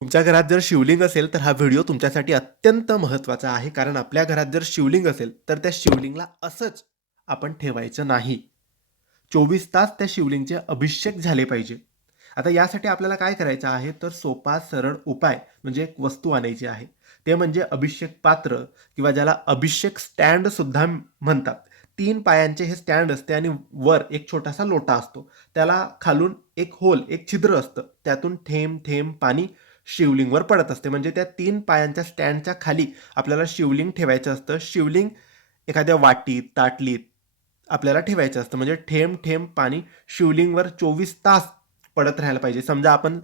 तुमच्या घरात जर शिवलिंग असेल तर हा व्हिडिओ तुमच्यासाठी अत्यंत महत्त्वाचा आहे. कारण आपल्या घरात जर शिवलिंग असेल तर त्या शिवलिंगला असंच आपण ठेवायचं नाही. 24 तास त्या शिवलिंगचे अभिषेक झाले पाहिजे. आता यासाठी आपल्याला काय करायचं आहे तर सोपा सरळ उपाय म्हणजे एक वस्तू आणायची आहे. ते म्हणजे अभिषेक पात्र किंवा ज्याला अभिषेक स्टँड सुद्धा म्हणतात. 3 पायांचे हे स्टँड असते आणि वर एक छोटासा लोटा असतो. त्याला खालून एक होल, एक छिद्र असतं. त्यातून थेंब थेंब पाणी शिवलिंगवर पडत असते. म्हणजे त्या 3 पायांच्या स्टँडच्या खाली आपल्याला शिवलिंग ठेवायचं असतं. शिवलिंग एखाद्या वाटीत, ताटलीत आपल्याला ठेवायचं असतं. म्हणजे थेंब थेंब पाणी शिवलिंगवर 24 तास पडत राहायला पाहिजे. समजा आपण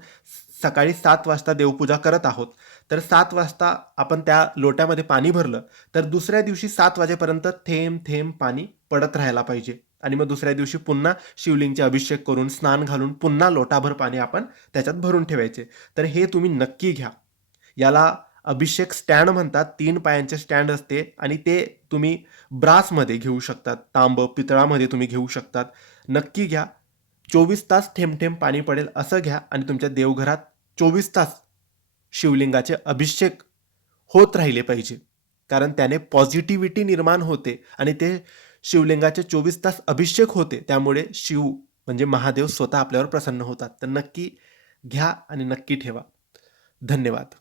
सकाळी 7 वाजता देवपूजा करत आहोत, तर 7 वाजता आपण त्या लोट्यामध्ये पाणी भरलं, तर दुसऱ्या दिवशी 7 वाजेपर्यंत थेंब थेंब पाणी पडत राहायला पाहिजे. आणि मग दुसऱ्या दिवशी पुन्हा शिवलिंगचे अभिषेक करून, स्नान घालून पुन्हा लोटाभर पाणी आपण त्याच्यात भरून ठेवायचे. तर हे तुम्ही नक्की घ्या. याला अभिषेक स्टँड म्हणतात. 3 पायांचे स्टँड असते आणि ते तुम्ही ब्रासमध्ये घेऊ शकतात. तांब, पितळामध्ये तुम्ही घेऊ शकतात. नक्की घ्या. 24 तास थेंब थेंब पाणी पडेल असं घ्या आणि तुमच्या देवघरात 24 तास शिवलिंगाचे अभिषेक होत राहिले पाहिजे. कारण त्याने पॉझिटिव्हिटी निर्माण होते आणि ते शिवलिंगाचे 24 तास अभिषेक होते. त्यामुळे शिव म्हणजे महादेव स्वतः आपल्यावर प्रसन्न होतात. तर नक्की घ्या आणि नक्की ठेवा. धन्यवाद.